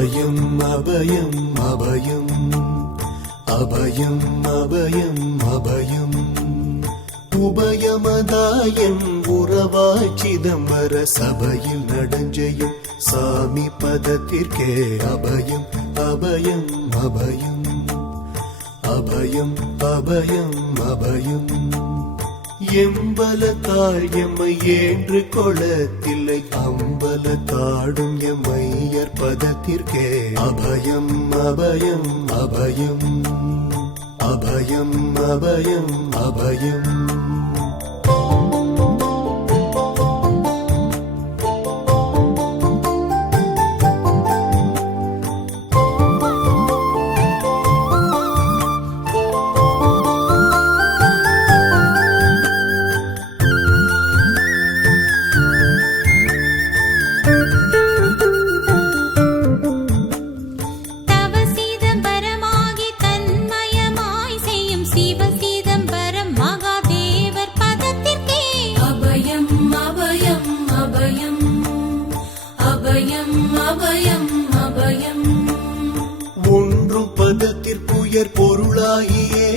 அபயம் அபயம் அபயம். அபயம் அபயம் அபயம். உபயமதாயம் உறவாய் சிதம்பர சபையில் நடஞ்செய்யும் சாமி பதத்திற்கே அபயம் அபயம் அபயம். அபயம் அபயம் அபயம். எம்பல தாயம்மை ஏன்று கொளத்தில்லை அம்பல தாடும் எம்மையர் பதத்திற்கே. அபயம் அபயம் அபயம். அபயம் அபயம் அபயம். பொருளாகியே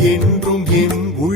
என்றும் என் உள்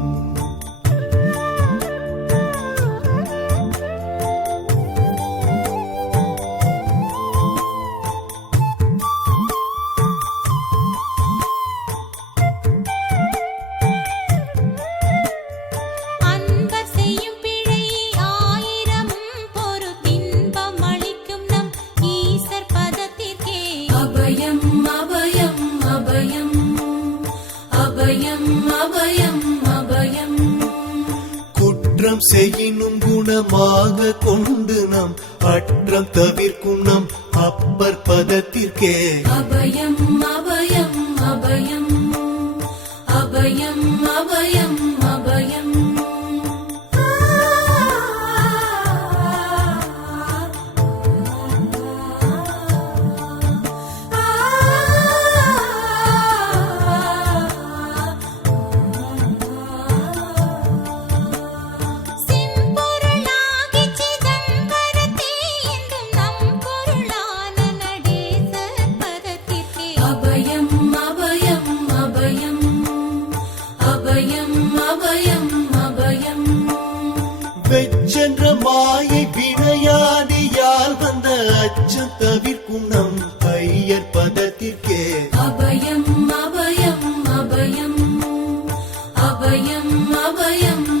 குற்றம் செய்யினும் குணமாக கொண்டு நாம் அற்றம் தவிர்க்கும் நம் அப்பர் பதத்திற்கே. அபயம் அபயம் அபயம் அபயம். அபயம் அபயம். அபயம் அபயம் அபயம். அபயம் அபயம் அபயம். வெச்சென்ற மாயை வினையாடியால் வந்த அச்சம் தவிர்க்கும் நம் ஐயர் பதத்திற்கே. அபயம் அபயம் அபயம் அபயம். அபயம் அபயம்.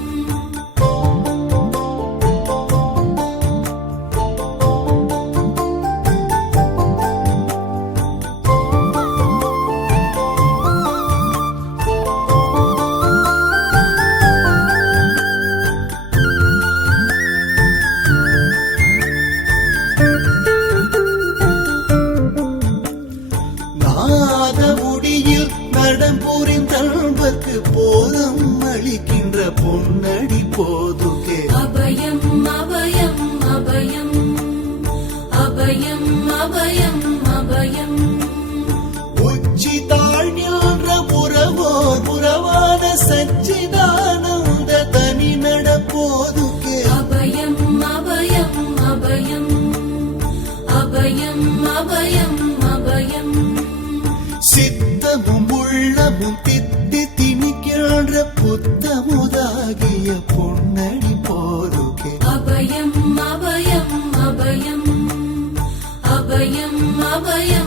நடம் போதம் அளிக்கின்ற பொன்னடி போதுகே அபயம் அபயம் அபயம். அபயம் அபயம். புத்தமுதாகிய பொன்னடி போதுகே அபயம் அபயம் அபயம். அபயம் அபயம்.